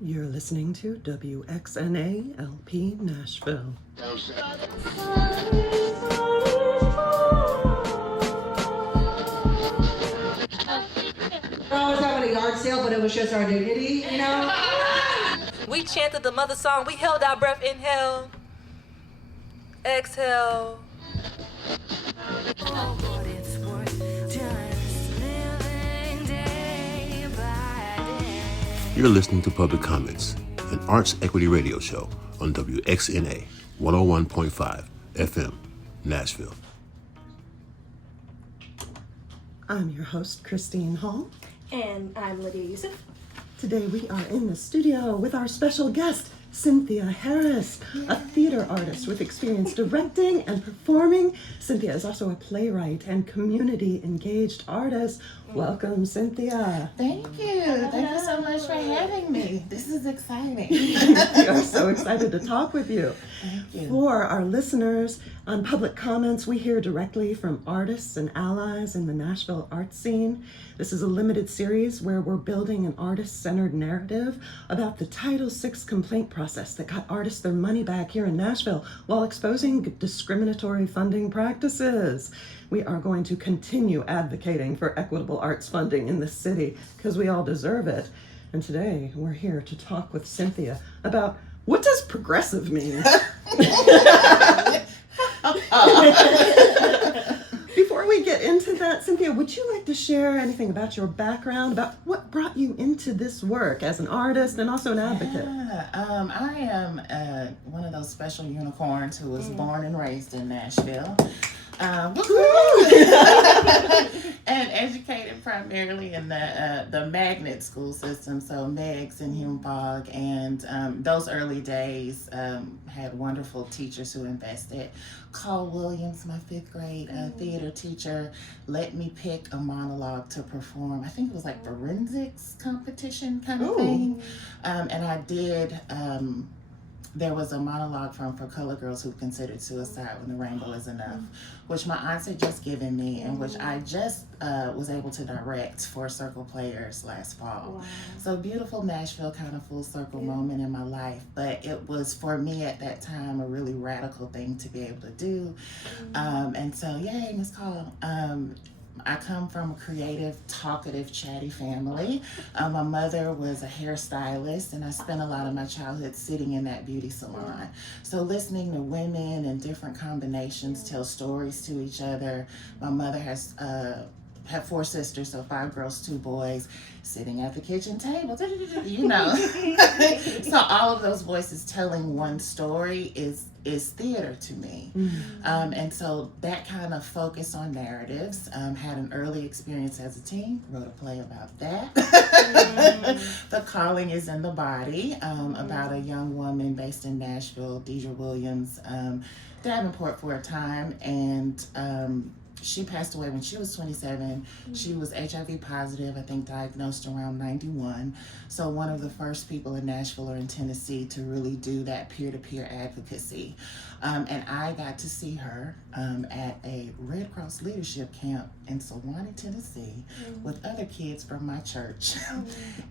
You're listening to WXNA LP Nashville. I was having a yard sale, but it was just our dignity, you know? We chanted the mother song. We held our breath. Inhale. Exhale. You're listening to Public Comments, an arts equity radio show on WXNA 101.5 FM Nashville. I'm your host, Christine Hall. And I'm Lydia Yousief. Today we are in the studio with our special guest, Cynthia Harris, a theater artist with experience directing and performing. Cynthia is also a playwright and community-engaged artist. Welcome, Cynthia. Thank you. Thank you so much for having me. This is exciting. We are so excited to talk with you. Thank you. For our listeners, on Public Comments, we hear directly from artists and allies in the Nashville art scene. This is a limited series where we're building an artist-centered narrative about the Title VI complaint process that got artists their money back here in Nashville while exposing discriminatory funding practices. We are going to continue advocating for equitable arts funding in the city because we all deserve it. And today we're here to talk with Cynthia about what does progressive mean? Before we get into that, Cynthia, would you like to share anything about your background, about what brought you into this work as an artist and also an advocate? I am one of those special unicorns who was born and raised in Nashville. And educated primarily in the magnet school system, so Meigs and Humbog, and those early days had wonderful teachers who invested. Cole Williams, my 5th grade theater teacher, let me pick a monologue to perform. I think it was like forensics competition kind of thing, and I did. There was a monologue from For Colored Girls Who Considered Suicide When the Rainbow Is Enough, which my aunts had just given me and which I just was able to direct for Circle Players last fall. Wow. So beautiful Nashville kind of full circle moment in my life, but it was for me at that time a really radical thing to be able to do. And so, yay, Miss Call. I come from a creative, talkative, chatty family. My mother was a hairstylist, and I spent a lot of my childhood sitting in that beauty salon. So listening to women and different combinations tell stories to each other. My mother has had 4 sisters, so 5 girls, 2 boys, sitting at the kitchen table, you know. So all of those voices telling one story is theater to me. And so that kind of focus on narratives, had an early experience as a teen, wrote a play about that. The Calling Is in the Body, about a young woman based in Nashville, Deidre Williams, Davenport for a time, and she passed away when she was 27. She was HIV positive, I think diagnosed around 91. So one of the first people in Nashville or in Tennessee to really do that peer-to-peer advocacy. And I got to see her at a Red Cross leadership camp in Sewanee, Tennessee, with other kids from my church.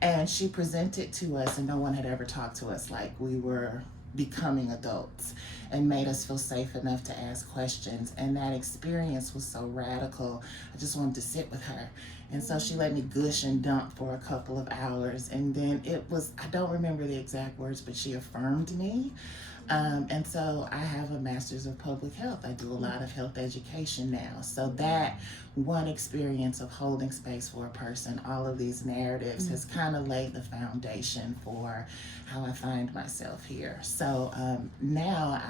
And she presented to us, and no one had ever talked to us like we were becoming adults, and made us feel safe enough to ask questions. And that experience was so radical. I just wanted to sit with her. And so she let me gush and dump for a couple of hours. And then it was, I don't remember the exact words, but she affirmed me. And so I have a master's of public health. I do a lot of health education now. So that one experience of holding space for a person, all of these narratives, has kind of laid the foundation for how I find myself here. So now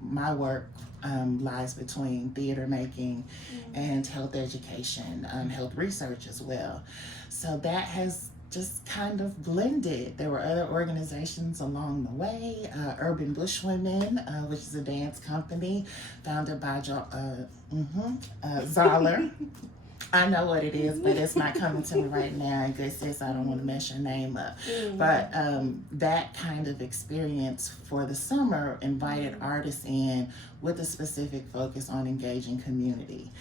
my work lies between theater making and health education, health research as well. So that has just kind of blended. There were other organizations along the way. Urban Bushwomen, which is a dance company founded by Zoller. I know what it is, but it's not coming to me right now. And good sis, I don't want to mess your name up. But that kind of experience for the summer invited artists in with a specific focus on engaging community.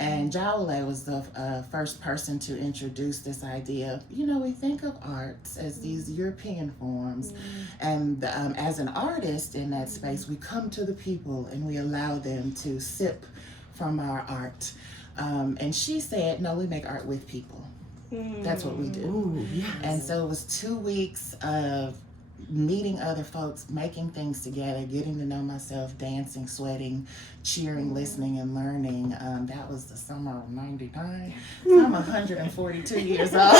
And Jawole was the first person to introduce this idea. We think of arts as these European forms. And as an artist in that space, we come to the people and we allow them to sip from our art. And she said, no, we make art with people. That's what we do. Ooh, yes. And so it was 2 weeks of meeting other folks, making things together, getting to know myself, dancing, sweating, cheering, listening, and learning. That was the summer of '99. So I'm 142 years old.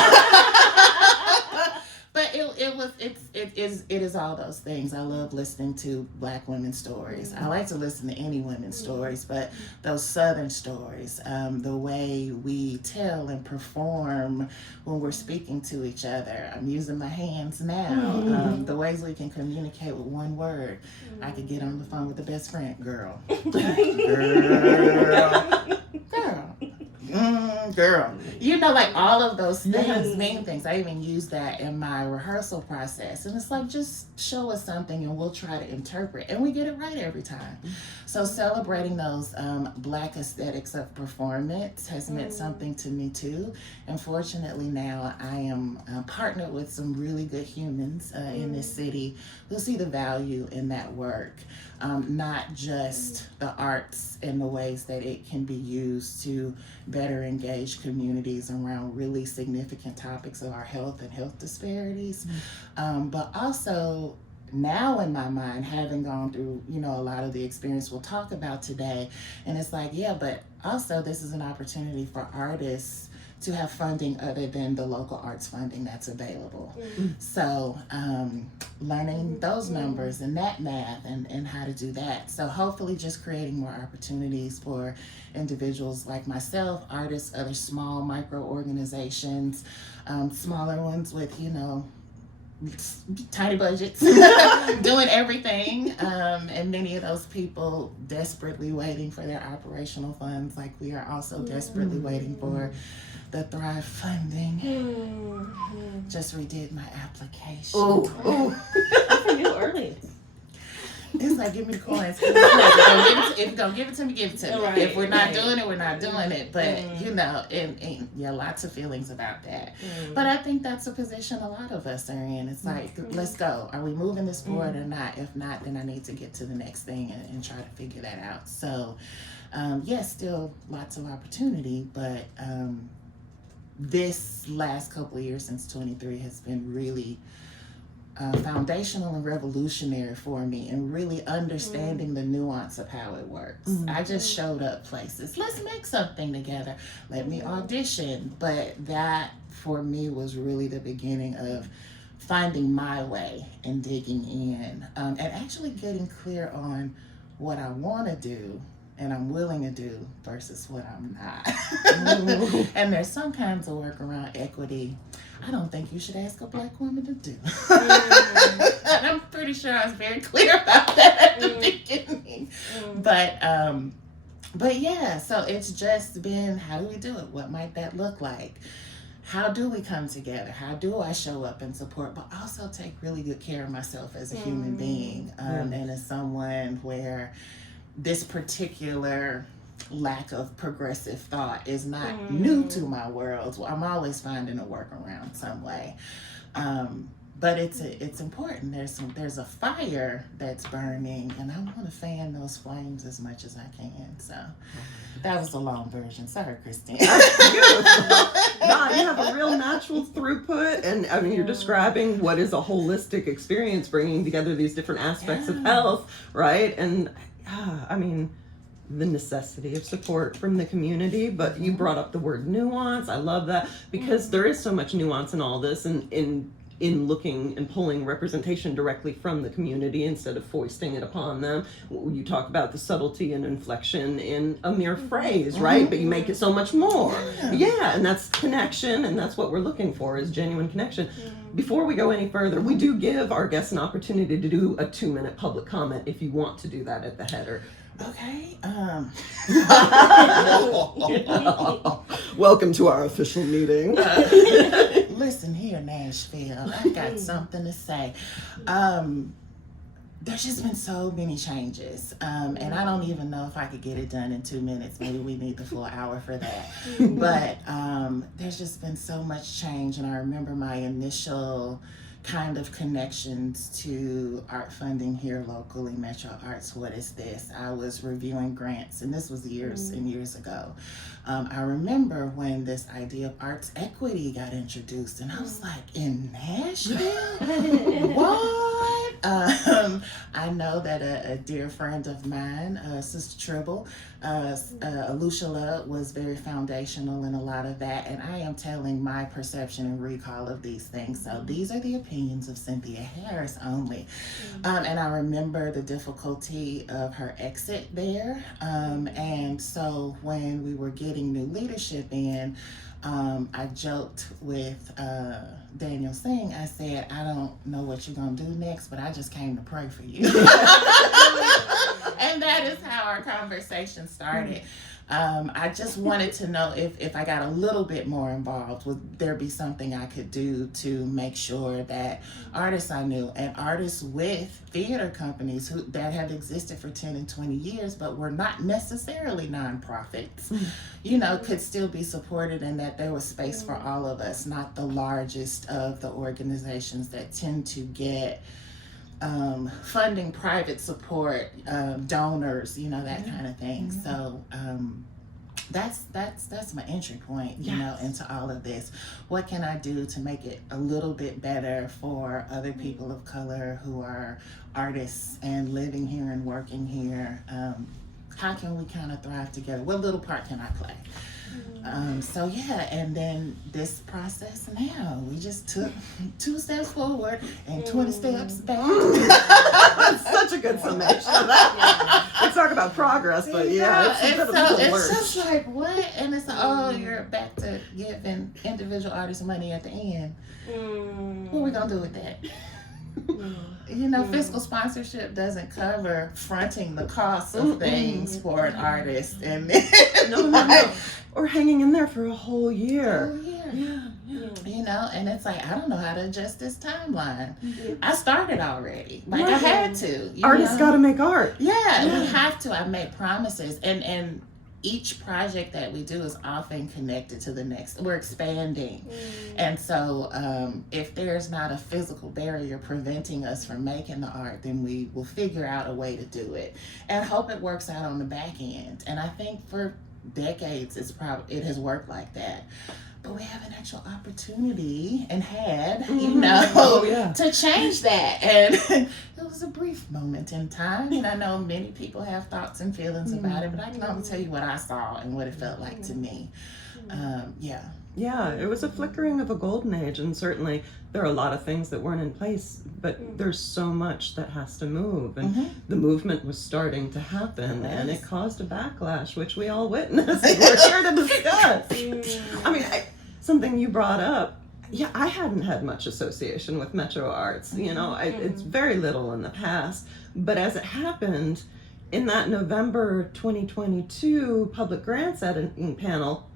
But it is all those things. I love listening to Black women's stories. I like to listen to any women's stories, but those Southern stories, the way we tell and perform when we're speaking to each other. I'm using my hands now. The ways we can communicate with one word. I could get on the phone with the best friend, girl. Girl. Like all of those things mean things. I even use that in my rehearsal process. And it's like, just show us something and we'll try to interpret. And we get it right every time. So celebrating those Black aesthetics of performance has meant something to me too. And fortunately now I am partnered with some really good humans in this city who see the value in that work. Not just the arts and the ways that it can be used to better engage communities around really significant topics of our health and health disparities, but also now in my mind, having gone through, a lot of the experience we'll talk about today, and it's like, yeah, but also this is an opportunity for artists to have funding other than the local arts funding that's available. So learning those numbers and that math and how to do that. So hopefully just creating more opportunities for individuals like myself, artists, other small micro organizations, smaller ones with, tiny budgets, doing everything, and many of those people desperately waiting for their operational funds, like we are also desperately waiting for the Thrive funding. Just redid my application. For you early. It's like, give me the coins. If you're gonna give it to me, give it to me. Right, If we're not doing it, we're not doing it. But and lots of feelings about that. But I think that's a position a lot of us are in. It's like, let's go. Are we moving this forward or not? If not, then I need to get to the next thing and try to figure that out. So, yes, still lots of opportunity, but this last couple of years since 23 has been really foundational and revolutionary for me, and really understanding the nuance of how it works. I just showed up places. Let's make something together. Let me audition. But that for me was really the beginning of finding my way and digging in, and actually getting clear on what I want to do and I'm willing to do versus what I'm not. And there's some kinds of work around equity I don't think you should ask a Black woman to do. And I'm pretty sure I was very clear about that at the beginning. But yeah, so it's just been, how do we do it? What might that look like? How do we come together? How do I show up and support, but also take really good care of myself as a human being, and as someone where this particular lack of progressive thought is not new to my world. Well, I'm always finding a workaround some way. But it's important. There's a fire that's burning, and I want to fan those flames as much as I can. So that was a long version. Sorry, Christine. That's beautiful. No, you have a real natural throughput, and I mean, you're describing what is a holistic experience, bringing together these different aspects of health, right? And I mean, the necessity of support from the community, but you brought up the word nuance. I love that, because there is so much nuance in all this, and in looking and pulling representation directly from the community instead of foisting it upon them. You talk about the subtlety and inflection in a mere phrase, right? But you make it so much more. Yeah, and that's connection, and that's what we're looking for, is genuine connection. Before we go any further, we do give our guests an opportunity to do a 2-minute public comment if you want to do that at the header. Okay. Welcome to our official meeting. Listen here, Nashville. I got something to say. there's just been so many changes. And I don't even know if I could get it done in 2 minutes. Maybe we need the full hour for that. But there's just been so much change. And I remember my initial kind of connections to art funding here locally, Metro Arts. What is this? I was reviewing grants, and this was years and years ago. I remember when this idea of arts equity got introduced, and I was like, in Nashville? What? I know that a dear friend of mine, Sister Tribble, Alushala, was very foundational in a lot of that, and I am telling my perception and recall of these things. So these are the opinions of Cynthia Harris only. And I remember the difficulty of her exit there. And so when we were getting new leadership in, I joked with Daniel Singh. I said, I don't know what you're going to do next, but I just came to pray for you. And that is how our conversation started. I just wanted to know if I got a little bit more involved, would there be something I could do to make sure that artists I knew, and artists with theater companies that have existed for 10 and 20 years, but were not necessarily nonprofits, could still be supported, and that there was space for all of us, not the largest of the organizations that tend to get funding, private support, donors, that kind of thing. So that's my entry point, into all of this. What can I do to make it a little bit better for other people of color who are artists and living here and working here? How can we kind of thrive together? What little part can I play? And then this process now, we just took 2 steps forward and 20 steps back. That's such a good summation of that. We talk about progress, but it's just like, what? And it's like, you're back to giving individual artists money at the end. What are we gonna do with that? Fiscal sponsorship doesn't cover fronting the cost of things for an artist, and no. Or hanging in there for a whole year. And it's like, I don't know how to adjust this timeline. I started already, I had to. Artists got to make art. We have to. I've made promises, and each project that we do is often connected to the next. We're expanding. And so if there's not a physical barrier preventing us from making the art, then we will figure out a way to do it and hope it works out on the back end. And I think for decades it has worked like that. But we have an actual opportunity and had, to change that. And it was a brief moment in time. And I know many people have thoughts and feelings about it, but I can only tell you what I saw and what it felt like to me. Yeah, it was a flickering of a golden age, and certainly there are a lot of things that weren't in place, but there's so much that has to move, and the movement was starting to happen, and it caused a backlash, which we all witnessed. We're here to discuss. I mean, something you brought up, I hadn't had much association with Metro Arts. It's very little in the past, but as it happened, in that November 2022 public grants editing panel,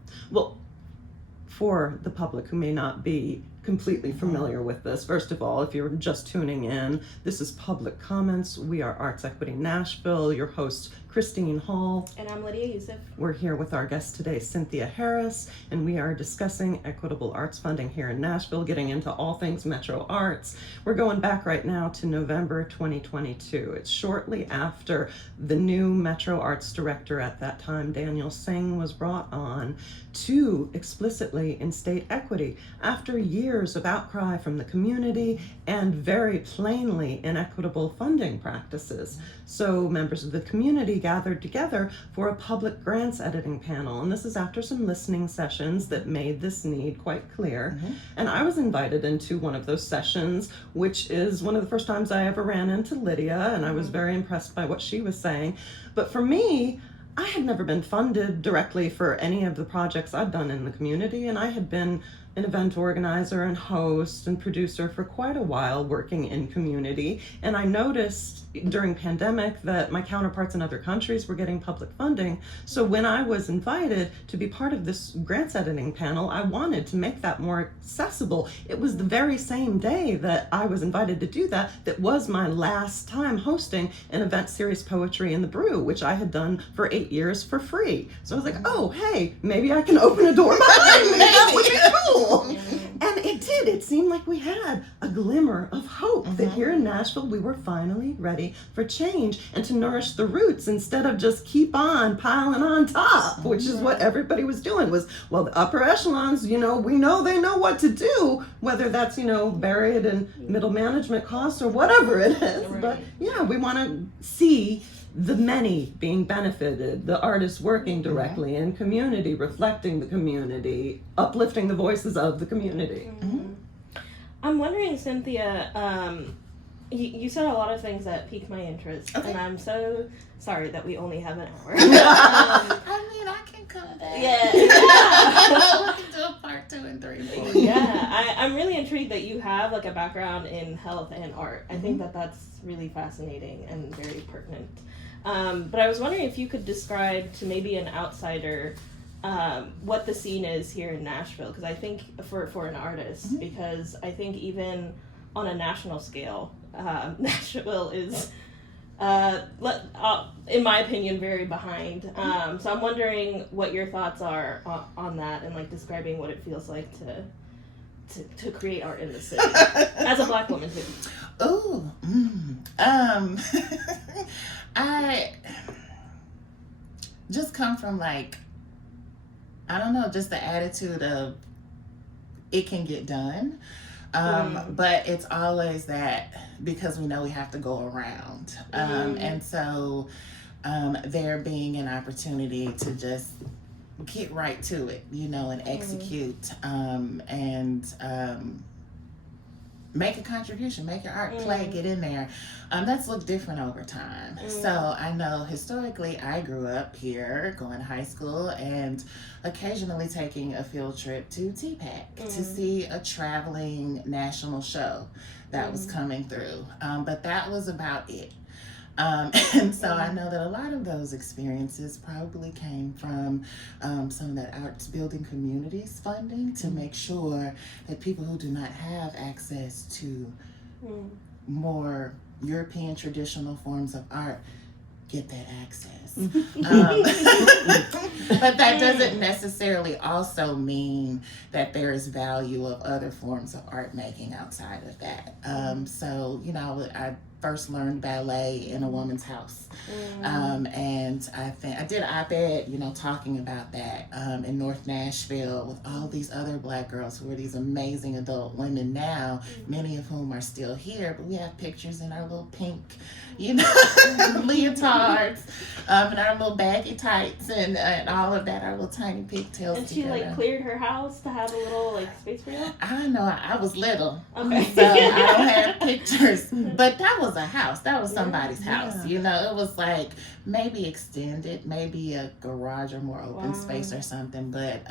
for the public who may not be completely familiar with this, first of all, if you're just tuning in, this is Public Comments. We are Arts Equity Nashville, your host, Christine Hall. And I'm Lydia Yousief. We're here with our guest today, Cynthia Harris, and we are discussing equitable arts funding here in Nashville, getting into all things Metro Arts. We're going back right now to November 2022. It's shortly after the new Metro Arts director at that time, Daniel Singh, was brought on to explicitly instate equity after years of outcry from the community and very plainly inequitable funding practices. So members of the community gathered together for a public grants editing panel, and this is after some listening sessions that made this need quite clear. And I was invited into one of those sessions, which is one of the first times I ever ran into Lydia, and I was very impressed by what she was saying. But for me, I had never been funded directly for any of the projects I'd done in the community, and I had been an event organizer and host and producer for quite a while working in community, and I noticed during pandemic that my counterparts in other countries were getting public funding. So when I was invited to be part of this grants editing panel, I wanted to make that more accessible. It was the very same day that I was invited to do that was my last time hosting an event series, Poetry in the Brew, which I had done for 8 years for free. So I was like, oh, hey, maybe I can open a door behind me. That would be cool. And it did. It seemed like we had a glimmer of hope that here in Nashville, we were finally ready for change and to nourish the roots instead of just keep on piling on top, which is what everybody was doing was, well, the upper echelons, we know they know what to do, whether that's, buried in middle management costs or whatever it is. Right. But yeah, we want to see the many being benefited, the artists working directly in community, reflecting the community, uplifting the voices of the community. I'm wondering, Cynthia, you said a lot of things that piqued my interest, and I'm so sorry that we only have an hour. I can come back. Yeah. We can do a part 2 and 3 and 4. Yeah, I'm really intrigued that you have like a background in health and art. I think that's really fascinating and very pertinent. But I was wondering if you could describe to maybe an outsider what the scene is here in Nashville, because I think for an artist, because I think even on a national scale, Nashville is, in my opinion, very behind. So I'm wondering what your thoughts are on that and like describing what it feels like to create art in the city as a Black woman too. Oh, I just come from just the attitude of it can get done. But it's always that because we know we have to go around. And so there being an opportunity to just get right to it, and execute and make a contribution, make your art, play, get in there. That's looked different over time. So I know historically I grew up here, going to high school, and occasionally taking a field trip to TPAC to see a traveling national show that was coming through. But that was about it. And so I know that a lot of those experiences probably came from some of that arts building communities funding to make sure that people who do not have access to more European traditional forms of art get that access. But that doesn't necessarily also mean that there is value of other forms of art making outside of that. So, I first learned ballet in a woman's house. And I did an op-ed, talking about that in North Nashville with all these other Black girls who are these amazing adult women now, many of whom are still here, but we have pictures in our little pink, leotards, and our little baggy tights and all of that, our little tiny pigtails. And she cleared her house to have a little space for you? I know, I was little. Okay. So I don't have pictures, but that was a house. That was somebody's house. It was maybe extended, maybe a garage or more open space or something, but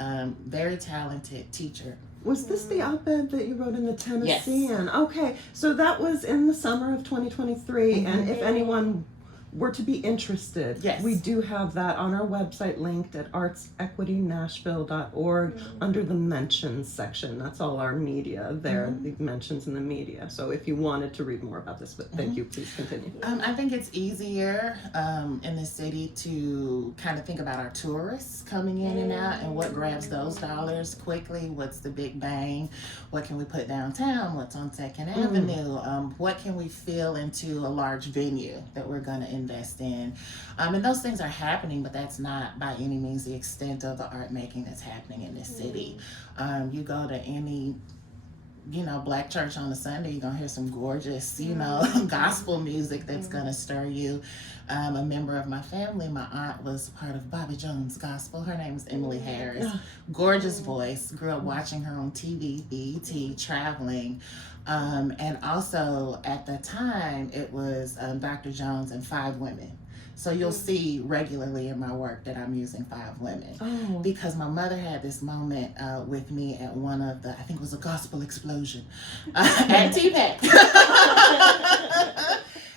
very talented teacher. Was this the op-ed that you wrote in the Tennessean? Yes. Okay, so that was in the summer of 2023, and if anyone were to be interested, we do have that on our website linked at artsequitynashville.org under the mentions section. That's all our media there, the mentions in the media. So if you wanted to read more about this, but thank you, please continue. I think it's easier in the city to kind of think about our tourists coming in and out and what grabs those dollars quickly. What's the big bang? What can we put downtown? What's on 2nd Avenue? What can we fill into a large venue that we're going to invest in? And those things are happening, but that's not by any means the extent of the art making that's happening in this city. You go to any Black church on a Sunday, you're gonna hear some gorgeous, gospel music that's gonna stir you. A member of my family, my aunt, was part of Bobby Jones Gospel. Her name is Emily Harris. Gorgeous voice. Grew up watching her on TV, BET, traveling. And also at the time, it was Dr. Jones and 5 women. So you'll see regularly in my work that I'm using 5 women. Because my mother had this moment with me at one of the, I think it was a gospel explosion at TPAC.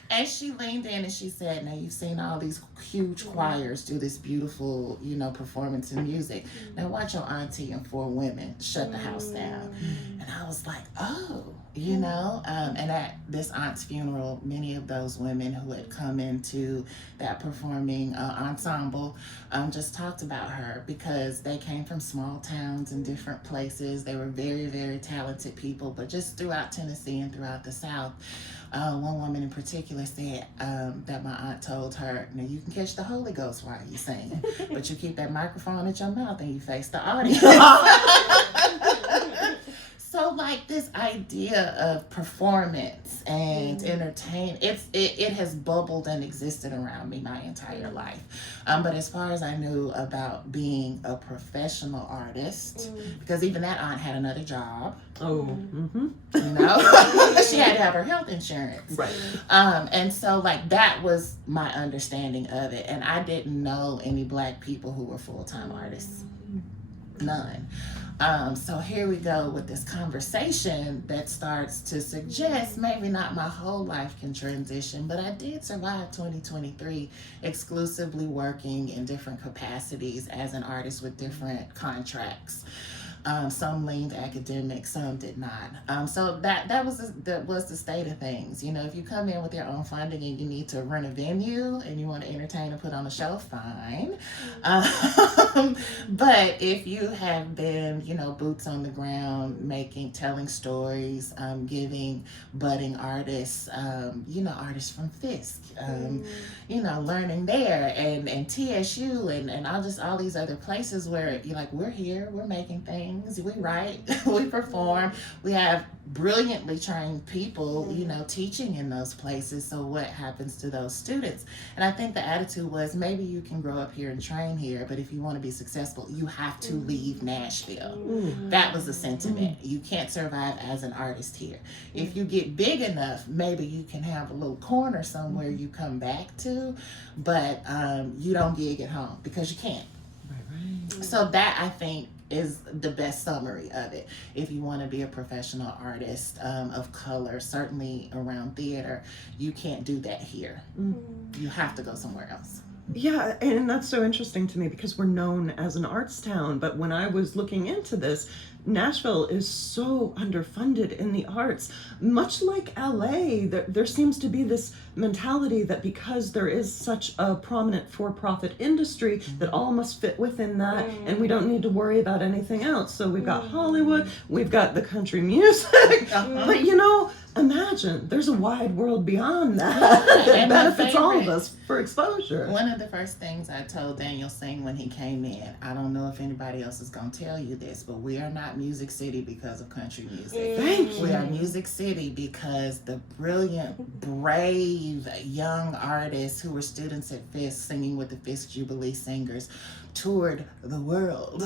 And she leaned in and she said, now you've seen all these huge choirs do this beautiful, performance in music. Now watch your auntie and 4 women shut the house down. And I was like, and at this aunt's funeral, many of those women who had come into that performing ensemble just talked about her because they came from small towns and different places. They were very, very talented people, but just throughout Tennessee and throughout the South. One woman in particular said that my aunt told her, now you can catch the Holy Ghost while you sing, but you keep that microphone at your mouth and you face the audience. So like this idea of performance and entertain, it has bubbled and existed around me my entire life. But as far as I knew about being a professional artist, because even that aunt had another job. She had to have her health insurance. Right. And so like that was my understanding of it. And I didn't know any Black people who were full-time artists. None. So here we go with this conversation that starts to suggest maybe not my whole life can transition, but I did survive 2023 exclusively working in different capacities as an artist with different contracts. Some leaned academic, some did not. So that was the state of things. If you come in with your own funding and you need to rent a venue and you want to entertain and put on a show, fine. But if you have been, boots on the ground, telling stories, giving budding artists, artists from Fisk, learning there and TSU and all these other places where you're like, we're here, we're making things. We write, we perform, we have brilliantly trained people, teaching in those places. So what happens to those students? And I think the attitude was maybe you can grow up here and train here, but if you want to be successful, you have to leave Nashville. That was the sentiment. You can't survive as an artist here. If you get big enough, maybe you can have a little corner somewhere you come back to, but you don't gig at home because you can't. Right. So that, I think, is the best summary of it. If you want to be a professional artist of color, certainly around theater, you can't do that here. You have to go somewhere else. Yeah, and that's so interesting to me because we're known as an arts town, but when I was looking into this, Nashville is so underfunded in the arts. Much like LA, there seems to be this mentality that because there is such a prominent for-profit industry that all must fit within that and we don't need to worry about anything else. So we've got Hollywood, we've got the country music, but imagine there's a wide world beyond that that benefits all of us for exposure. One of the first things I told Daniel Singh when he came in, I don't know if anybody else is going to tell you this, but we are not Music City because of country music. Thank you. We are Music City because the brilliant, brave young artists who were students at Fisk singing with the Fisk Jubilee Singers toured the world.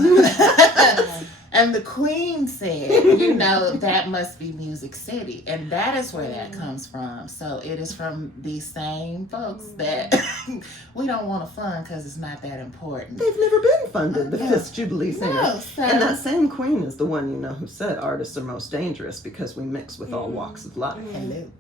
And the Queen said, that must be Music City. And that is where that comes from. So it is from these same folks that we don't want to fund because it's not that important. They've never been funded, the Fisk Jubilee Singers. No, and that same Queen is the one, who said artists are most dangerous because we mix with all walks of life. Hello.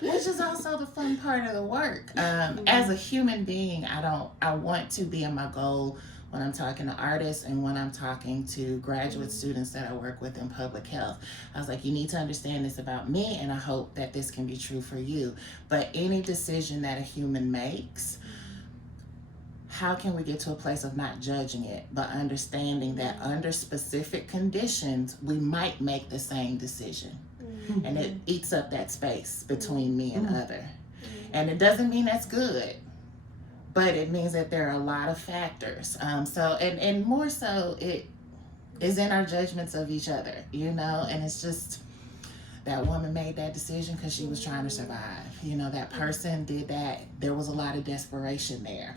Which is also the fun part of the work. As a human being, I want to be in my goal when I'm talking to artists and when I'm talking to graduate students that I work with in public health. I was like, you need to understand this about me, and I hope that this can be true for you. But any decision that a human makes, how can we get to a place of not judging it, but understanding that under specific conditions, we might make the same decision. And it eats up that space between me and other. And it doesn't mean that's good, but it means that there are a lot of factors. And more so, it is in our judgments of each other, and it's just that woman made that decision because she was trying to survive. That person did that. There was a lot of desperation there.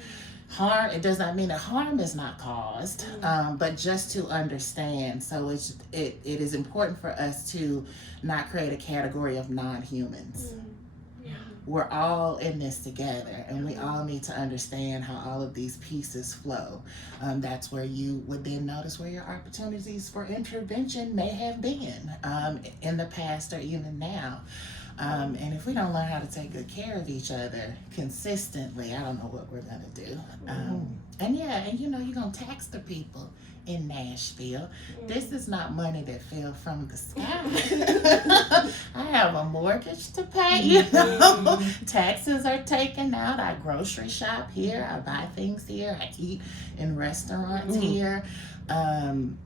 Harm, it does not mean that harm is not caused, but just to understand. So it is important for us to not create a category of non-humans. we're all in this together, and we all need to understand how all of these pieces flow. That's where you would then notice where your opportunities for intervention may have been in the past or even now. And if we don't learn how to take good care of each other consistently, I don't know what we're gonna do. And you're gonna tax the people in Nashville. This is not money that fell from the sky. I have a mortgage to pay, taxes are taken out. I grocery shop here, I buy things here, I eat in restaurants here. And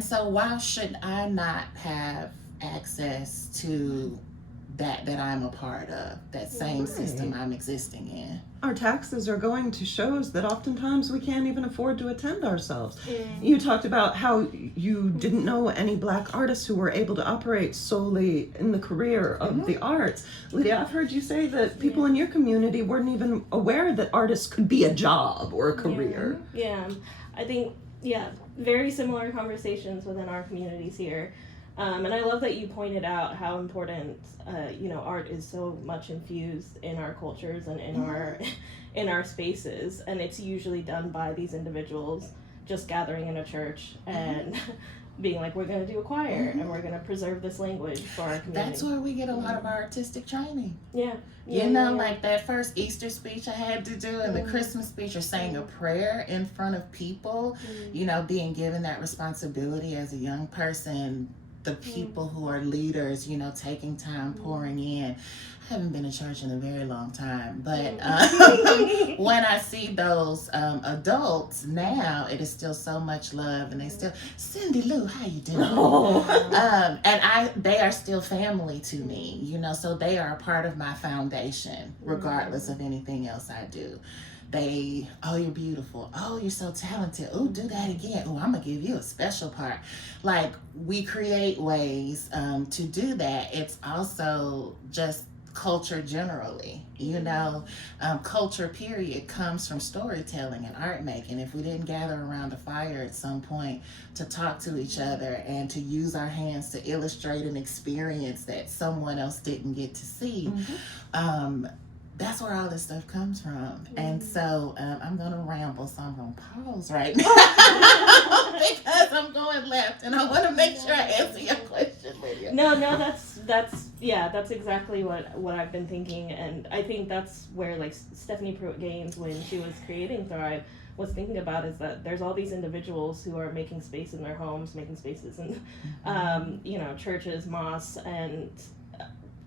so why should I not have access to that I'm a part of, that same system I'm existing in? Our taxes are going to shows that oftentimes we can't even afford to attend ourselves. You talked about how you didn't know any Black artists who were able to operate solely in the career of the arts. Lydia, I've heard you say that people in your community weren't even aware that artists could be a job or a career. Yeah. I think, very similar conversations within our communities here. And I love that you pointed out how important, art is so much infused in our cultures and in our spaces, and it's usually done by these individuals just gathering in a church and being like, we're going to do a choir and we're going to preserve this language for our community. That's where we get a lot of our artistic training. Yeah. Like that first Easter speech I had to do and the Christmas speech, or saying a prayer in front of people, being given that responsibility as a young person. The people who are leaders, taking time, pouring in. I haven't been to church in a very long time, but when I see those adults now, it is still so much love, and they still, Cindy Lou, how you doing? And they are still family to me, so they are a part of my foundation, regardless of anything else I do. Oh, you're beautiful. Oh, you're so talented. Oh, do that again. Oh, I'm going to give you a special part. Like, we create ways to do that. It's also just culture generally. Culture, period, comes from storytelling and art making. If we didn't gather around a fire at some point to talk to each other and to use our hands to illustrate an experience that someone else didn't get to see, that's where all this stuff comes from. And so I'm going to ramble, so I'm going to pause right now because I'm going left, and I want to make sure I answer your question, Lydia. No, that's exactly what I've been thinking, and I think that's where, like, Stephanie Pruitt-Gaines, when she was creating Thrive, was thinking about, is that there's all these individuals who are making space in their homes, making spaces in churches, mosques, and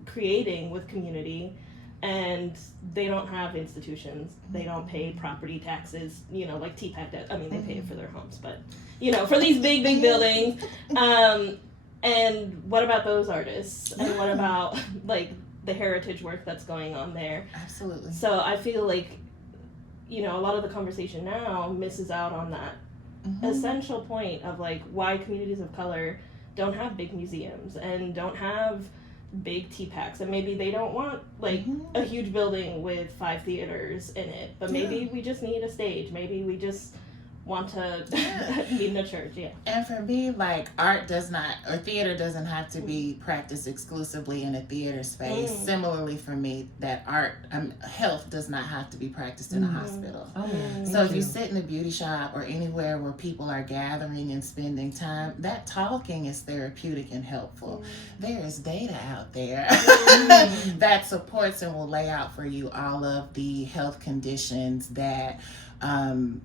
creating with community. And they don't have institutions. They don't pay property taxes, like TPAC debt. I mean, they pay it for their homes, but, for these big, big buildings. And what about those artists? And what about, like, the heritage work that's going on there? Absolutely. So I feel like, a lot of the conversation now misses out on that essential point of, like, why communities of color don't have big museums and don't have big TPACs, and maybe they don't want like a huge building with 5 theaters in it, but maybe we just need a stage, maybe we just want to meet in a church. And for me, like, art does not, or theater doesn't have to be practiced exclusively in a theater space. Similarly for me, that health does not have to be practiced in a hospital. So if you sit in a beauty shop or anywhere where people are gathering and spending time, that talking is therapeutic and helpful. There is data out there that supports and will lay out for you all of the health conditions that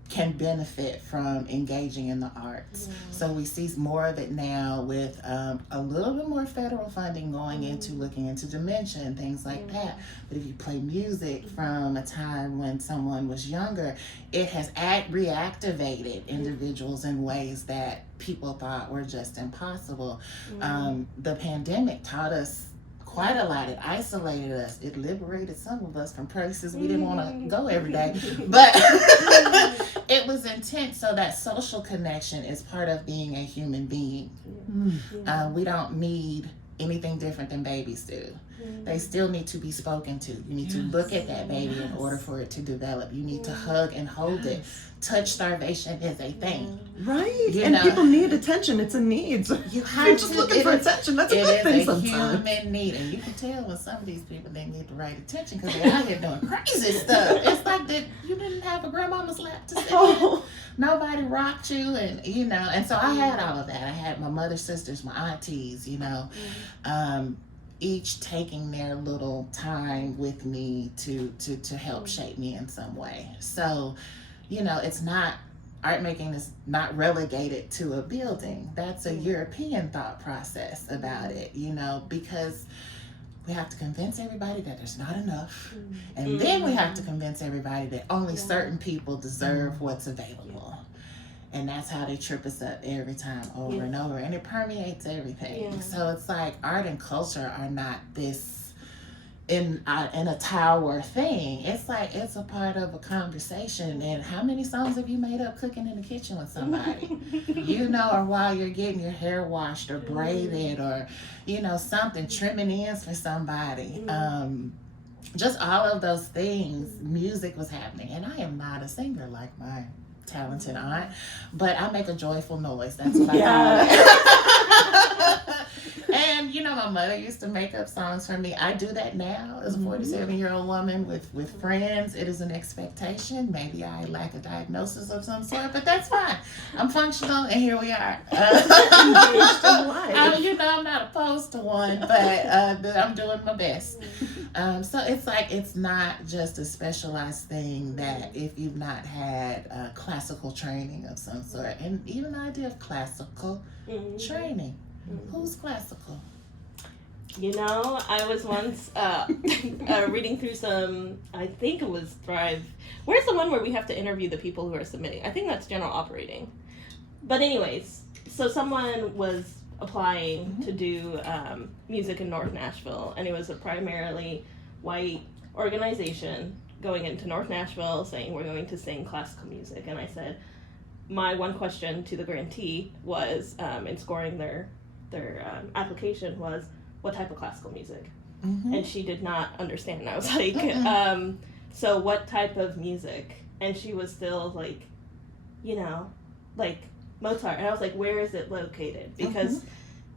can benefit from engaging in the arts. So we see more of it now with a little bit more federal funding going into looking into dementia and things like that. But if you play music from a time when someone was younger, it has reactivated individuals in ways that people thought were just impossible. The pandemic taught us quite a lot. It isolated us. It liberated some of us from places we didn't want to go every day. But it was intense. So that social connection is part of being a human being. We don't need anything different than babies do. They still need to be spoken to. You need to look at that baby in order for it to develop. You need to hug and hold it touch starvation is a thing. Right. You And know, people need attention. It's a need. So you if have you're just to- looking it for is- attention. That's a good thing It is a sometimes. human need, and you can tell when some of these people, they need the right attention because they're out here doing crazy stuff. It's like that you didn't have a grandmama's lap to sit in. Oh. Nobody rocked you, and you know, and so I had all of that. I had my mother's sisters, my aunties, you know, each taking their little time with me to help shape me in some way. So, you know, it's not, art making is not relegated to a building. That's a European thought process about it, you know, because we have to convince everybody that there's not enough. And then we have to convince everybody that only certain people deserve what's available. And that's how they trip us up every time, over and over. And it permeates everything. Yeah. So it's like art and culture are not this in a tower thing. It's like it's a part of a conversation. And how many songs have you made up cooking in the kitchen with somebody? You know, or while you're getting your hair washed or braided or, you know, something, trimming ends for somebody. Just all of those things, music was happening. And I am not a singer like my talented aunt, but I make a joyful noise. That's what I call it. And you know, my mother used to make up songs for me. I do that now as a 47-year-old woman with friends. It is an expectation. Maybe I lack a diagnosis of some sort, but that's fine. I'm functional, and here we are. You know, I'm not opposed to one, but I'm doing my best. So it's like, it's not just a specialized thing that if you've not had classical training of some sort, and even the idea of classical training. Who's classical? You know, I was once reading through some, I think it was Thrive. Where's the one where we have to interview the people who are submitting? I think that's general operating. But anyways, so someone was applying to do music in North Nashville, and it was a primarily white organization going into North Nashville saying, we're going to sing classical music. And I said, my one question to the grantee was, in scoring their application was, what type of classical music? And she did not understand. And I was like, so what type of music? And she was still like, you know, like Mozart. And I was like, where is it located? Because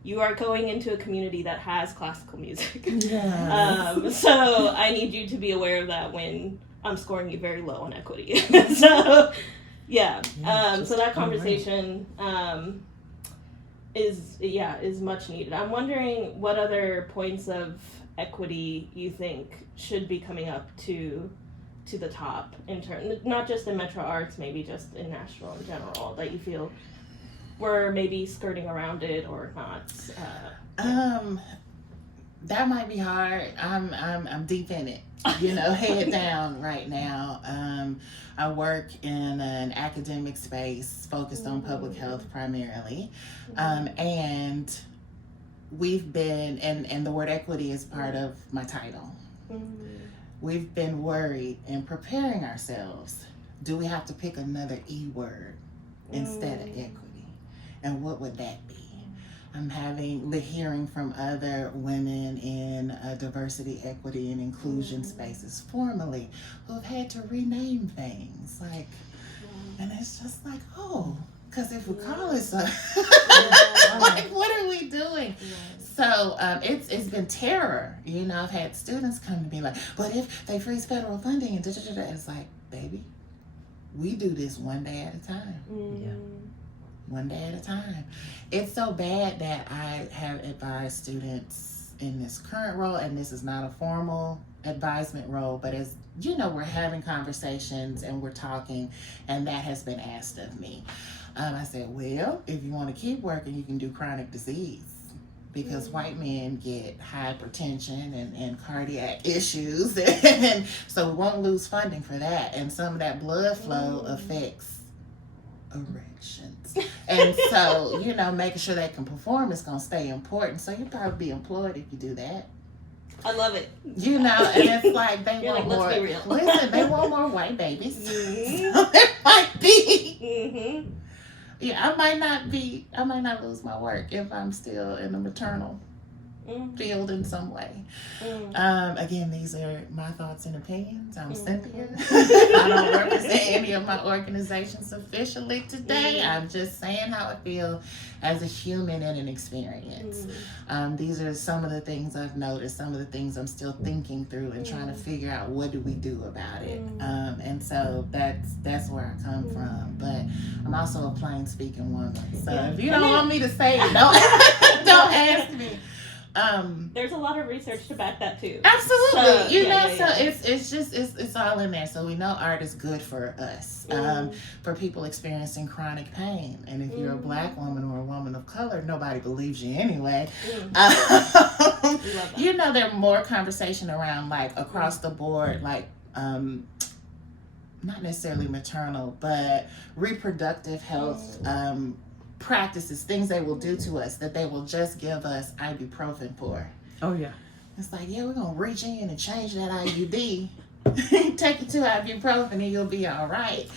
you are going into a community that has classical music. So I need you to be aware of that when I'm scoring you very low on equity. So so that conversation is much needed. I'm wondering what other points of equity you think should be coming up to the top in turn, not just in Metro Arts, maybe just in Nashville in general, that you feel we're maybe skirting around it or not. That might be hard. I'm deep in it, you know, head down right now. I work in an academic space focused on public health primarily, and we've been, and the word equity is part of my title. We've been worried in preparing ourselves. Do we have to pick another E word instead of equity? And what would that be? I'm hearing from other women in diversity, equity, and inclusion spaces formally who have had to rename things. Like, and it's just like, oh, because if we call it so, like, what are we doing? So it's been terror. You know, I've had students come to me like, but if they freeze federal funding and it's like, baby, we do this one day at a time. One day at a time. It's so bad that I have advised students in this current role, and this is not a formal advisement role, but as you know, we're having conversations and we're talking, and that has been asked of me. I said, well, if you want to keep working, you can do chronic disease, because white men get hypertension and cardiac issues, and so we won't lose funding for that, and some of that blood flow affects erections. And so, you know, making sure they can perform is going to stay important. So you'll probably be employed if you do that. I love it. You know, and it's like they You're want like, more. let's be real. Listen, they want more white babies. So it might be. Yeah, I might not lose my work if I'm still in the maternal field in some way. Again, these are my thoughts and opinions. I'm Cynthia. I don't represent any of my organizations officially today. I'm just saying how I feel as a human and an experience. These are some of the things I've noticed, some of the things I'm still thinking through and trying to figure out what do we do about it. And so that's where I come from. But I'm also a plain speaking woman. So if you don't want me to say it, don't ask me. There's a lot of research to back that too. Absolutely. It's all in there. So we know art is good for us, for people experiencing chronic pain. And if you're a Black woman or a woman of color, nobody believes you anyway. You know, there's more conversation around like across the board, like not necessarily maternal, but reproductive health practices, things they will do to us that they will just give us ibuprofen for. Oh yeah. It's like, yeah, we're gonna reach in and change that IUD, take it to ibuprofen and you'll be all right.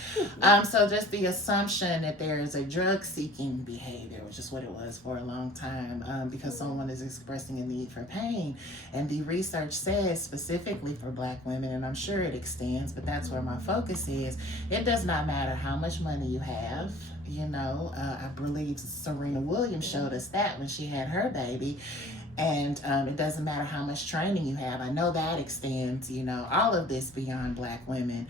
So just the assumption that there is a drug-seeking behavior, which is what it was for a long time, because someone is expressing a need for pain. And the research says specifically for Black women, and I'm sure it extends, but that's where my focus is, it does not matter how much money you have. You know, I believe Serena Williams showed us that when she had her baby. And it doesn't matter how much training you have. I know that extends, you know, all of this beyond Black women.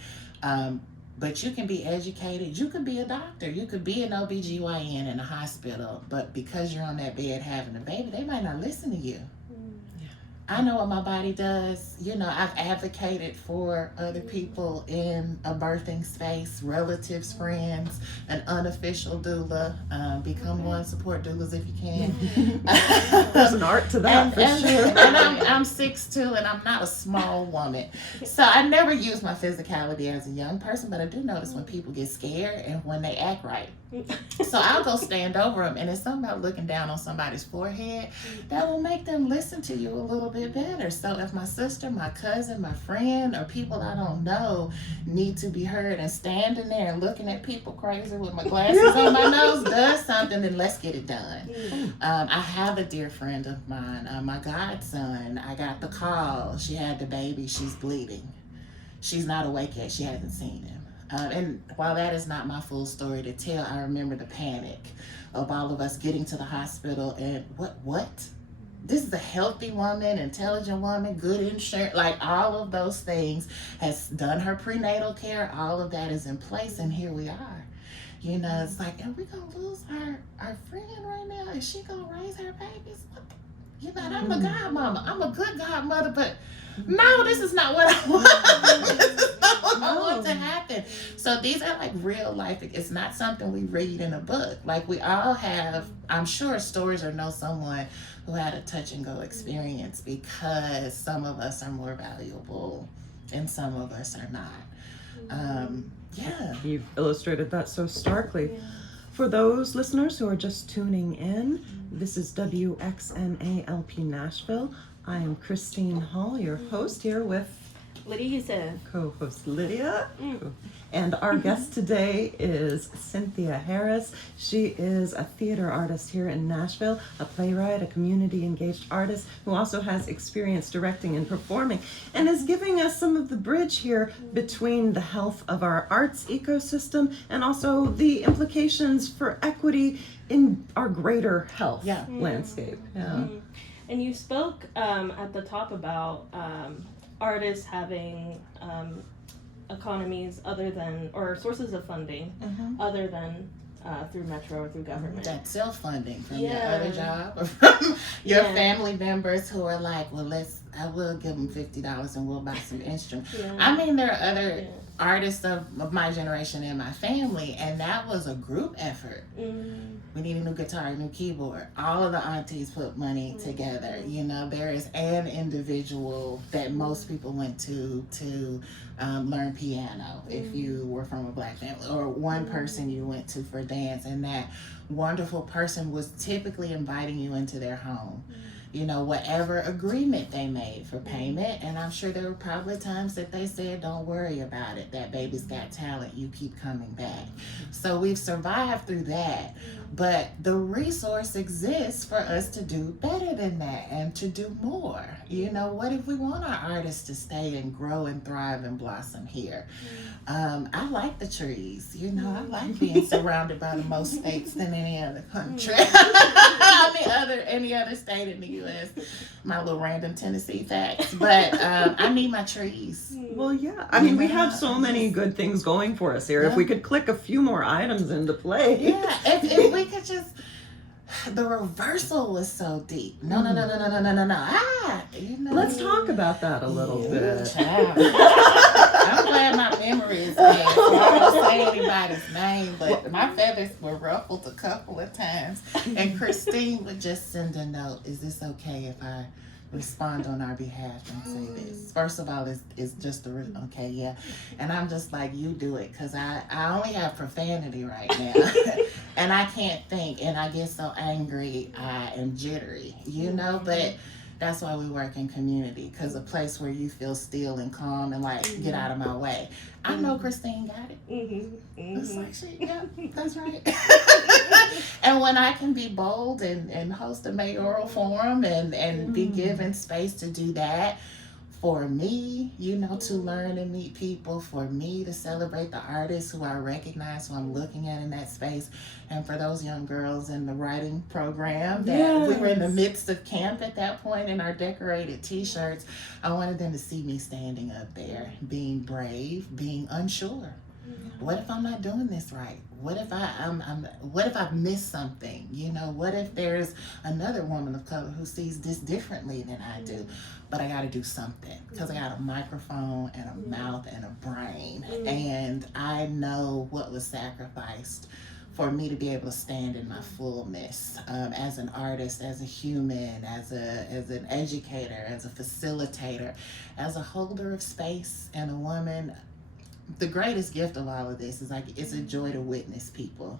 But you can be educated. You could be a doctor. You could be an OBGYN in a hospital. But because you're on that bed having a baby, they might not listen to you. I know what my body does. You know, I've advocated for other people in a birthing space, relatives, friends, an unofficial doula. Become one, support doulas if you can. There's an art to that, for sure. And I'm 6'2", and I'm not a small woman. So I never use my physicality as a young person, but I do notice when people get scared and when they act right. So I'll go stand over them, and it's something about looking down on somebody's forehead that will make them listen to you a little bit better. So if my sister, my cousin, my friend, or people I don't know need to be heard, and standing there and looking at people crazy with my glasses on my nose does something, then let's get it done. I have a dear friend of mine, my godson. I got the call. She had the baby. She's bleeding. She's not awake yet. She hasn't seen him. And while that is not my full story to tell, I remember the panic of all of us getting to the hospital and what? This is a healthy woman, intelligent woman, good insurance, like all of those things, has done her prenatal care. All of that is in place, and here we are. You know, it's like, are we going to lose our friend right now? Is she going to raise her babies? You know, I'm a godmama. I'm a good godmother, but no, this is not what I want. This is not what I want to happen. So these are like real life. It's not something we read in a book. Like we all have, I'm sure, stories or know someone who had a touch and go experience, because some of us are more valuable and some of us are not. Yeah. You've illustrated that so starkly. Yeah. For those listeners who are just tuning in, this is WXNA LP Nashville. I am Christine Hall, your host, here with Lydia, Yousief. Co-host Lydia. And our guest today is Cynthia Harris. She is a theater artist here in Nashville, a playwright, a community engaged artist who also has experience directing and performing, and is giving us some of the bridge here between the health of our arts ecosystem and also the implications for equity in our greater health landscape. Yeah. And you spoke at the top about artists having economies other than, or sources of funding other than through Metro or through government. That self-funding from your other job or from your family members who are like, well, I will give them $50 and we'll buy some instruments. I mean, there are other artists of my generation in my family, and that was a group effort. We need a new guitar, a new keyboard. All of the aunties put money together. You know, there is an individual that most people went to learn piano if you were from a Black family, or one person you went to for dance, and that wonderful person was typically inviting you into their home whatever agreement they made for payment. And I'm sure there were probably times that they said, don't worry about it, that baby's got talent, you keep coming back. So we've survived through that. But the resource exists for us to do better than that and to do more. What if we want our artists to stay and grow and thrive and blossom here? I like the trees. I like being surrounded by the most states than any other country. Any other state in the U.S. My little random Tennessee facts. But I need my trees. Well, yeah. I mean, we have so many good things going for us here. Yeah. If we could click a few more items into play. Yeah, if we could just... The reversal was so deep. No. Let's talk about that a little bit. I'm glad my memory is bad, so I don't say anybody's name, but my feathers were ruffled a couple of times. And Christine would just send a note. Is this okay if I respond on our behalf and say this? First of all, it's just okay, yeah. And I'm just like, you do it, because I only have profanity right now. And I can't think, and I get so angry, I am jittery, but that's why we work in community, because a place where you feel still and calm and get out of my way. I know Christine got it. It's like, yeah, that's right. And when I can be bold and host a mayoral forum and be given space to do that, for me, to learn and meet people, for me to celebrate the artists who I recognize, who I'm looking at in that space, and for those young girls in the writing program that we were in the midst of camp at that point in our decorated t-shirts, I wanted them to see me standing up there, being brave, being unsure. What if I'm not doing this right? What if what if I've missed something? What if there's another woman of color who sees this differently than I do? But I got to do something, because I got a microphone and a mouth and a brain, and I know what was sacrificed for me to be able to stand in my fullness as an artist, as a human, as an educator, as a facilitator, as a holder of space, and a woman. The greatest gift of all of this is it's a joy to witness people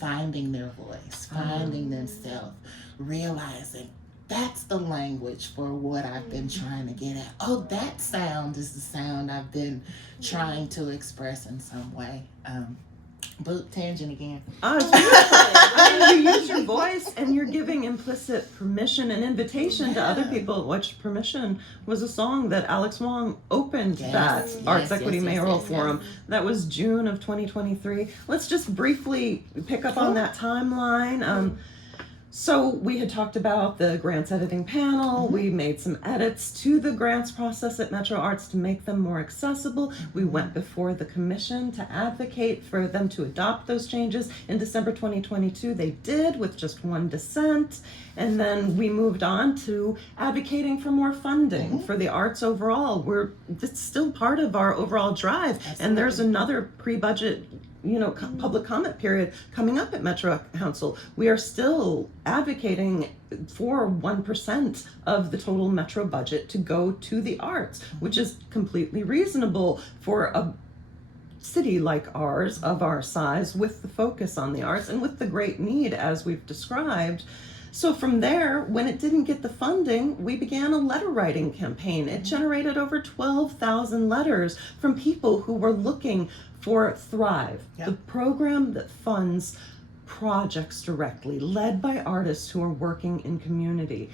finding their voice, finding themselves, realizing that's the language for what I've been trying to get at. Oh, that sound is the sound I've been trying to express in some way. Boot tangent again. Oh, it's beautiful. I mean, you use your voice and you're giving implicit permission and invitation to other people, which permission was a song that Alex Wong opened that Arts Equity Mayoral Forum. That was June of 2023. Let's just briefly pick up on that timeline. So we had talked about the grants editing panel. We made some edits to the grants process at Metro Arts to make them more accessible. We went before the commission to advocate for them to adopt those changes. In December 2022, they did, with just one dissent. And then we moved on to advocating for more funding for the arts overall. It's still part of our overall drive. Absolutely. And there's another pre-budget public comment period coming up at Metro Council. We are still advocating for 1% of the total Metro budget to go to the arts, which is completely reasonable for a city like ours, of our size, with the focus on the arts and with the great need as we've described. So from there, when it didn't get the funding, we began a letter writing campaign. It generated over 12,000 letters from people who were looking for Thrive, the program that funds projects directly, led by artists who are working in community.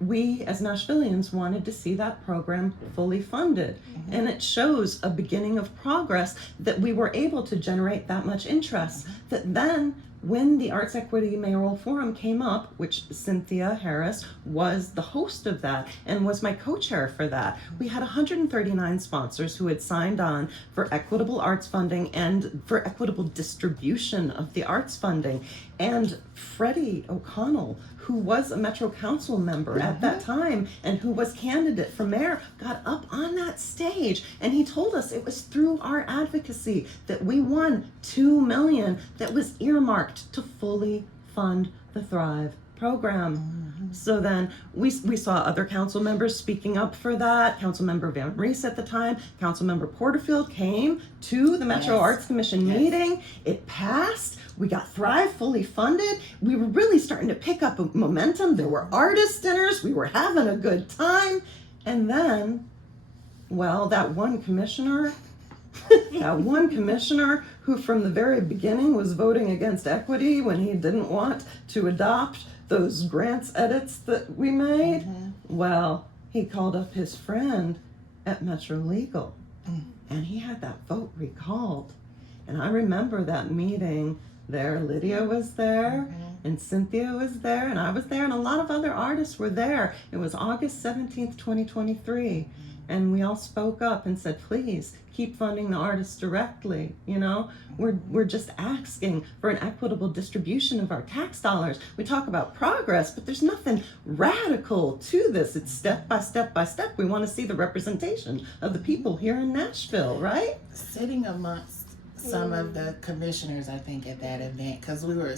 We, as Nashvillians, wanted to see that program fully funded. And it shows a beginning of progress that we were able to generate that much interest, that then when the Arts Equity Mayoral Forum came up, which Cynthia Harris was the host of that and was my co-chair for that, we had 139 sponsors who had signed on for equitable arts funding and for equitable distribution of the arts funding. And Freddie O'Connell, who was a Metro Council member at that time and who was candidate for mayor, got up on that stage and he told us it was through our advocacy that we won $2 million that was earmarked to fully fund the Thrive program. So then we saw other council members speaking up for that. Councilmember Van Reese at the time, Councilmember Porterfield came to the Metro Arts Commission meeting. It passed. We got Thrive fully funded. We were really starting to pick up a momentum. There were artist dinners. We were having a good time. And then, well, that one commissioner who from the very beginning was voting against equity when he didn't want to adopt those grants edits that we made, well, he called up his friend at Metro Legal and he had that vote recalled. And I remember that meeting there. Lydia was there and Cynthia was there and I was there and a lot of other artists were there. It was August 17th, 2023. And we all spoke up and said, please keep funding the artists directly. You know, we're just asking for an equitable distribution of our tax dollars. We talk about progress, but there's nothing radical to this. It's step by step by step. We want to see the representation of the people here in Nashville, right? Sitting amongst some of the commissioners, I think, at that event, because we were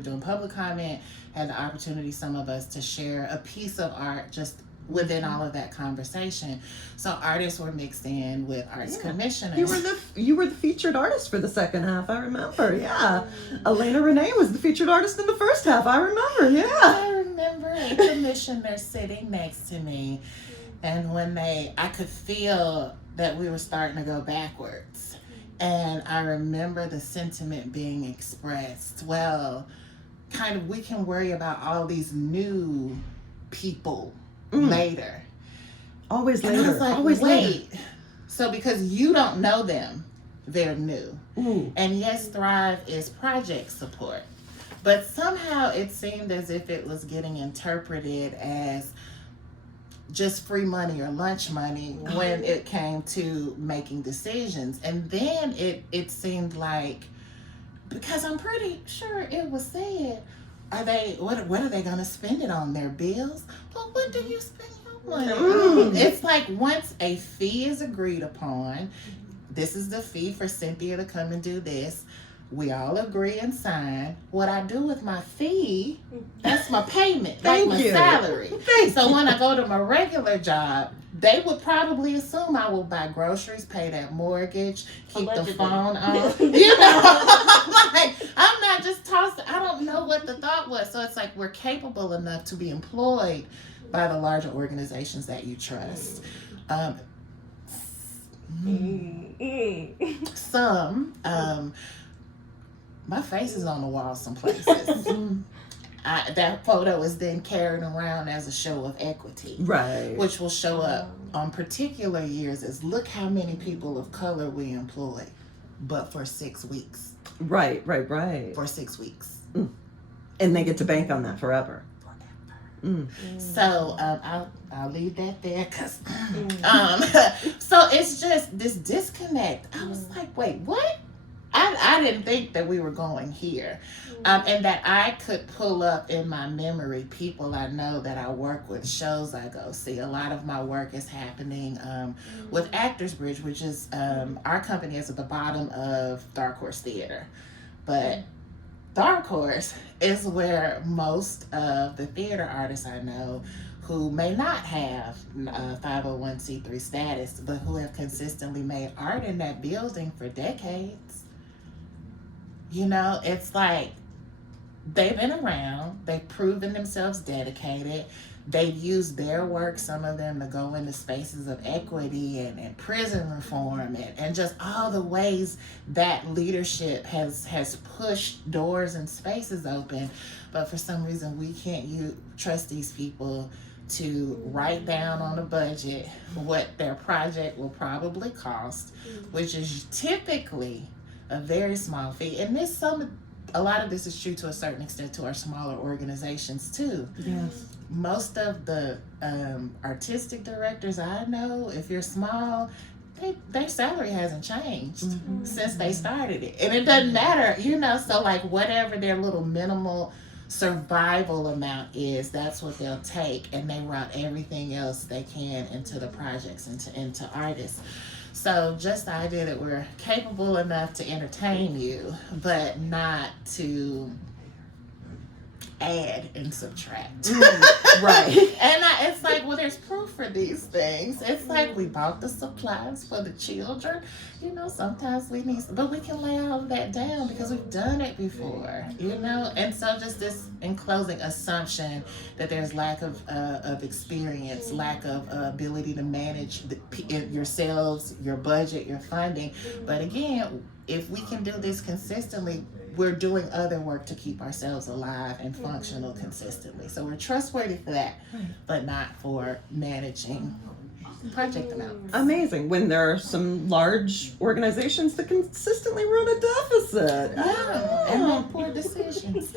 doing public comment, had the opportunity, some of us, to share a piece of art just within all of that conversation. So artists were mixed in with arts commissioners. You were the featured artist for the second half, I remember, yeah. Alayna Renae was the featured artist in the first half, I remember, yeah. I remember a commissioner sitting next to me, and when I could feel that we were starting to go backwards. And I remember the sentiment being expressed, well, kind of, we can worry about all these new people later. Always and later. I was like, always wait. later. So because you don't know them, they're new. Ooh. And yes, Thrive is project support. But somehow it seemed as if it was getting interpreted as just free money or lunch money when it came to making decisions. And then it seemed like, because I'm pretty sure it was said, what are they gonna spend it on? Their bills? Well, what do you spend your money on? It's like once a fee is agreed upon, this is the fee for Cynthia to come and do this. We all agree and sign. What I do with my fee, that's my payment, like my salary. So when I go to my regular job, they would probably assume I will buy groceries, pay that mortgage, keep the phone on. You know, like, I'm not just tossing. I don't know what the thought was. So it's like we're capable enough to be employed by the larger organizations that you trust. My face is on the wall some places. That photo is then carried around as a show of equity. Right. Which will show up on particular years as, look how many people of color we employ, but for 6 weeks. Right. For 6 weeks. And they get to bank on that forever. So I'll leave that there, cause so it's just this disconnect. I was like, wait, what? I didn't think that we were going here. And that I could pull up in my memory people I know that I work with, shows I go see. A lot of my work is happening with Actors Bridge, which is our company is at the bottom of Dark Horse Theater. But Dark Horse is where most of the theater artists I know who may not have 501c3 status, but who have consistently made art in that building for decades. You know, it's like they've been around, they've proven themselves dedicated, they've used their work, some of them, to go into spaces of equity and prison reform and just all the ways that leadership has pushed doors and spaces open. But for some reason, we can't trust these people to write down on a budget what their project will probably cost, which is typically a very small fee. And a lot of this is true to a certain extent to our smaller organizations too. Yes. Most of the artistic directors I know, if you're small, their salary hasn't changed since they started it. And it doesn't matter, you know, so like whatever their little minimal survival amount is, that's what they'll take, and they route everything else they can into the projects, into artists. So just the idea that we're capable enough to entertain you, but not to add and subtract. Right. And it's like, well, there's proof for these things. It's like we bought the supplies for the children. You know, sometimes we need, but we can lay all of that down because we've done it before, you know? And so just this, in closing, assumption that there's lack of experience, lack of ability to manage yourselves, your budget, your funding. But again, if we can do this consistently, we're doing other work to keep ourselves alive and functional consistently. So we're trustworthy for that, but not for managing project amounts. Amazing. When there are some large organizations that consistently run a deficit. And make poor decisions.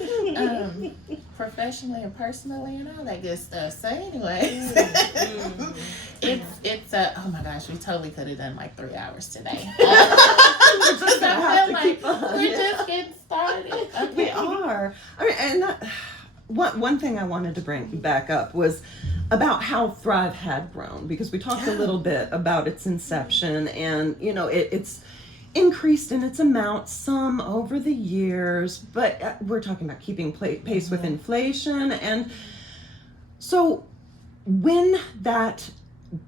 Professionally and personally and all that good stuff. So anyways, it's oh my gosh, we totally could have done like 3 hours today. We're just gonna have to keep on. We're just getting started. Okay. We are. I mean, and one thing I wanted to bring back up was about how Thrive had grown, because we talked a little bit about its inception, and you know it's increased in its amount some over the years, but we're talking about keeping pace with inflation. And so when that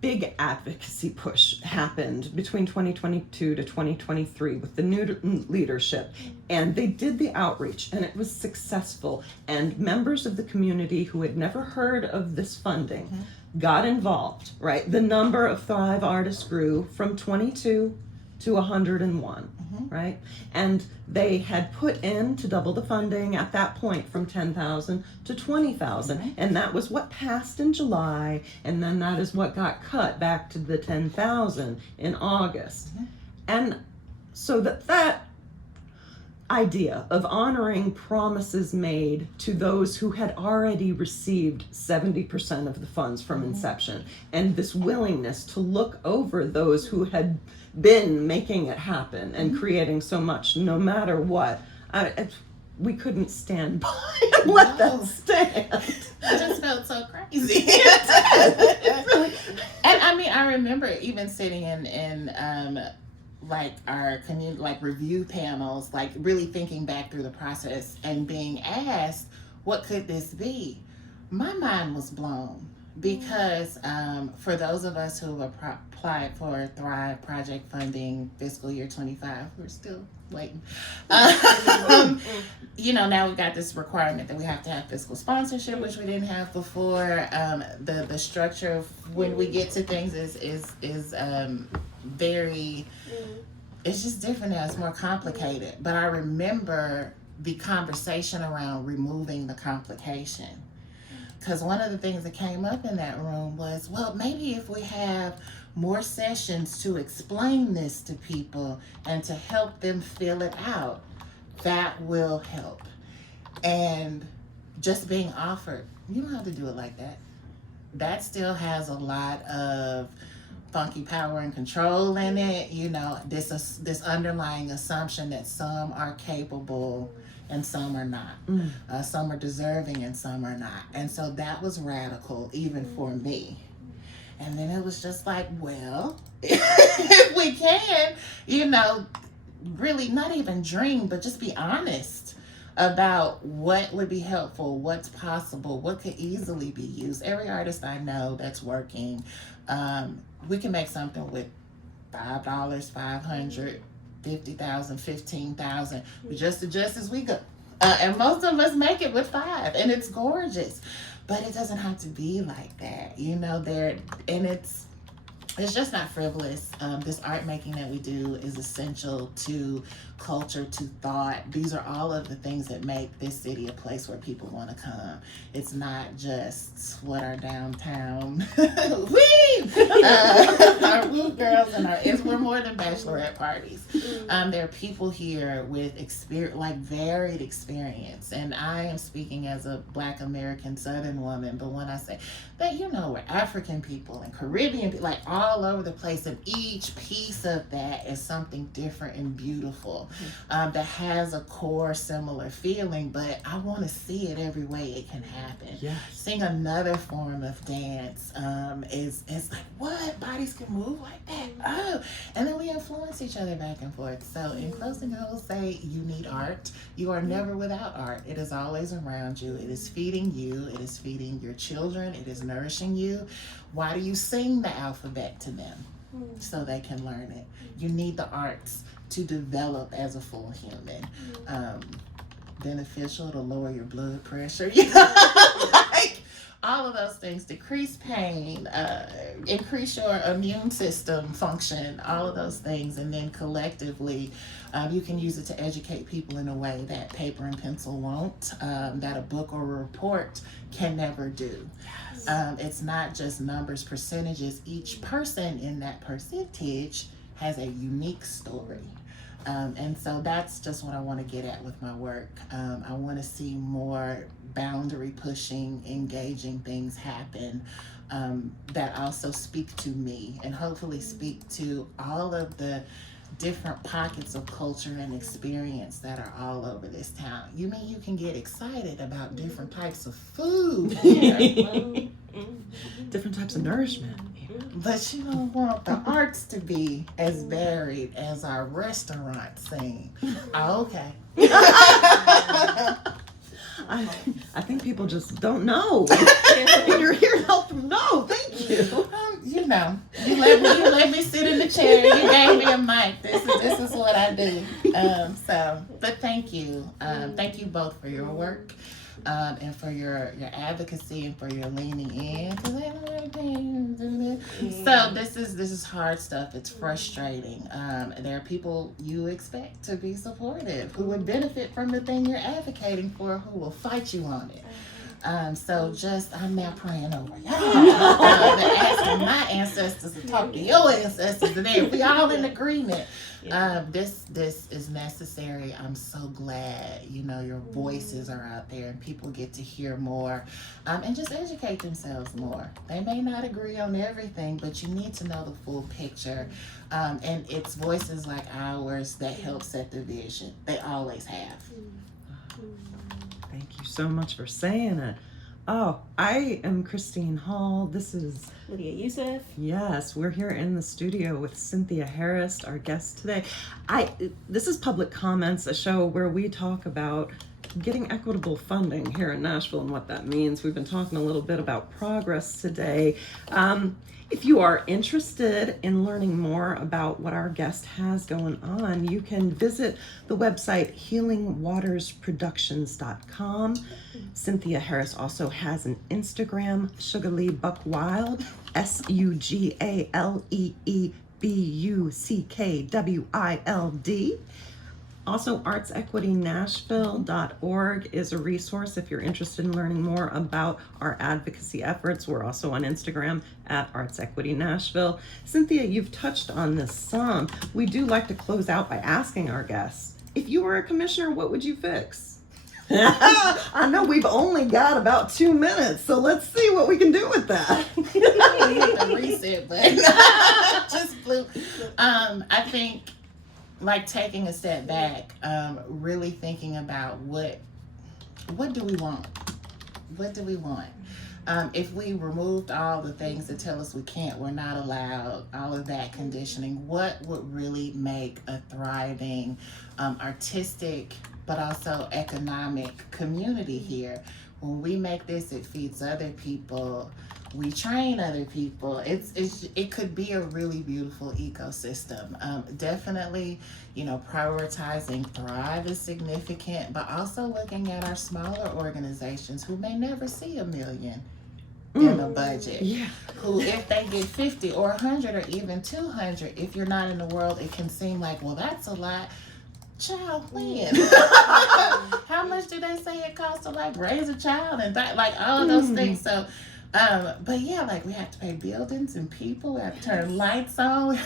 big advocacy push happened between 2022 to 2023 with the new leadership, and they did the outreach and it was successful, and members of the community who had never heard of this funding got involved, right? The number of Thrive artists grew from 22 to 101, right? And they had put in to double the funding at that point from 10,000 to 20,000, and that was what passed in July, and then that is what got cut back to the 10,000 in August. And so that idea of honoring promises made to those who had already received 70% of the funds from inception, and this willingness to look over those who had been making it happen and creating so much no matter what, we couldn't stand by and let that stand. I just felt so crazy. And I mean, I remember even sitting in like our community, like review panels, like really thinking back through the process and being asked, what could this be? My mind was blown, because for those of us who have applied for Thrive project funding fiscal year 25, we're still waiting. You know, now we've got this requirement that we have to have fiscal sponsorship, which we didn't have before. The structure of when we get to things is very, it's just different now. It's more complicated. But I remember the conversation around removing the complication. Because one of the things that came up in that room was, well, maybe if we have more sessions to explain this to people and to help them fill it out, that will help. And just being offered, you don't have to do it like that. That still has a lot of funky power and control in it. You know, this underlying assumption that some are capable and some are not. Some are deserving and some are not. And so that was radical even for me. And then it was just like, well, if we can, you know, really not even dream, but just be honest about what would be helpful, what's possible, what could easily be used. Every artist I know that's working, we can make something with $5, $500, 50,000, 15,000. We just adjust as we go. And most of us make it with $5, and it's gorgeous. But it doesn't have to be like that, you know. It's just not frivolous. This art making that we do is essential to culture, to thought. These are all of the things that make this city a place where people want to come. It's not just what our downtown our woo girls and we're more than bachelorette parties. There are people here with experience, like varied experience, and I am speaking as a Black American Southern woman. But when I say that, you know, we're African people and Caribbean people, like all over the place, and each piece of that is something different and beautiful, that has a core similar feeling. But I want to see it every way it can happen. Yes. Seeing another form of dance is like, what? Bodies can move like that? Oh, and then we influence each other back and forth. So in closing, I will say you need art. You are never without art. It is always around you. It is feeding you. It is feeding your children. It is nourishing you. Why do you sing the alphabet to them? So they can learn it. You need the arts to develop as a full human. Beneficial to lower your blood pressure, like all of those things, decrease pain, increase your immune system function, all of those things. And then collectively, you can use it to educate people in a way that paper and pencil won't, that a book or a report can never do. It's not just numbers, percentages. Each person in that percentage has a unique story. And so that's just what I want to get at with my work. I want to see more boundary pushing, engaging things happen that also speak to me and hopefully speak to all of the different pockets of culture and experience that are all over this town. You mean you can get excited about different types of food here, Different types of nourishment. but you don't want the arts to be as varied as our restaurant scene. Oh, okay. I think people just don't know. And you're here to help them know. Thank you. You know, you let me sit in the chair. You gave me a mic. This is what I do. But thank you. Thank you both for your work. And for your advocacy and for your leaning in. Cause I don't really do this. So this is hard stuff. It's frustrating. There are people you expect to be supportive, who would benefit from the thing you're advocating for, who will fight you on it. So I'm now praying over y'all. Asking my ancestors to talk to your ancestors, and then we all in agreement. This is necessary. I'm so glad, your voices are out there and people get to hear more, and just educate themselves more. They may not agree on everything, but you need to know the full picture. And it's voices like ours that help set the vision. They always have. Thank you so much for saying it. Oh, I am Christine Hall. This is Lydia Yousief. Yes, we're here in the studio with Cynthia Harris, our guest today. This is Public Comments, a show where we talk about getting equitable funding here in Nashville and what that means. We've been talking a little bit about progress today. If you are interested in learning more about what our guest has going on, you can visit the website healingwatersproductions.com. Cynthia Harris also has an Instagram, Sugarlee Buckwild, SUGALEEBUCKWILD. Also, artsequitynashville.org is a resource if you're interested in learning more about our advocacy efforts. We're also on Instagram at artsequitynashville. Cynthia, you've touched on this some. We do like to close out by asking our guests, if you were a commissioner, what would you fix? I know we've only got about 2 minutes, so let's see what we can do with that. The reset button just blew. I think, like, taking a step back, really thinking about what do we want? What do we want? If we removed all the things that tell us we can't, we're not allowed, all of that conditioning, what would really make a thriving, artistic, but also economic community here? When we make this, it feeds other people. We train other people. It could be a really beautiful ecosystem. Definitely, prioritizing Thrive is significant, but also looking at our smaller organizations who may never see $1 million in a budget. Yeah. Who, if they get 50 or 100 or even 200, if you're not in the world, it can seem like, well, that's a lot. Child, when? How much do they say it costs to raise a child and all of those things? So. But yeah, we have to pay buildings and people. We have to turn lights on.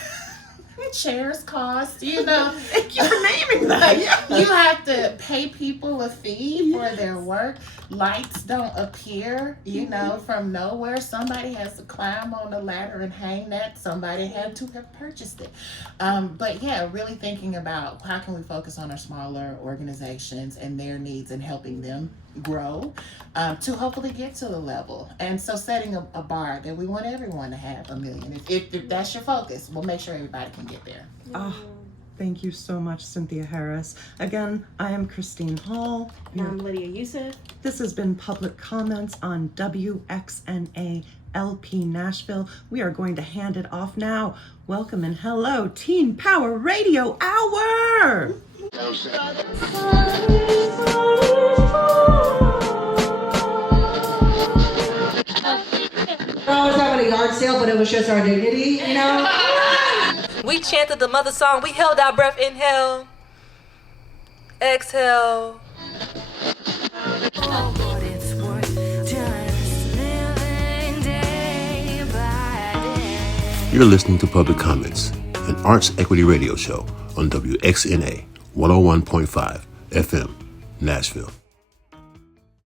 Chairs cost, Thank you for naming that. You have to pay people a fee for their work. Lights don't appear, from nowhere. Somebody has to climb on the ladder and hang that. Somebody had to have purchased it. But yeah, really thinking about how can we focus on our smaller organizations and their needs and helping them grow to hopefully get to the level. And so setting a bar that we want everyone to have $1 million. If that's your focus, we'll make sure everybody can get there. Oh, thank you so much, Cynthia Harris. Again, I am Christine Hall. And I'm Lydia Yousief. This has been Public Comments on WXNA LP Nashville. We are going to hand it off now. Welcome and hello, Teen Power Radio Hour! I was having a yard sale, but it was just our dignity, you know? We chanted the mother song. We held our breath. Inhale. Exhale. You're listening to Public Comments, an arts equity radio show on WXNA 101.5 FM Nashville.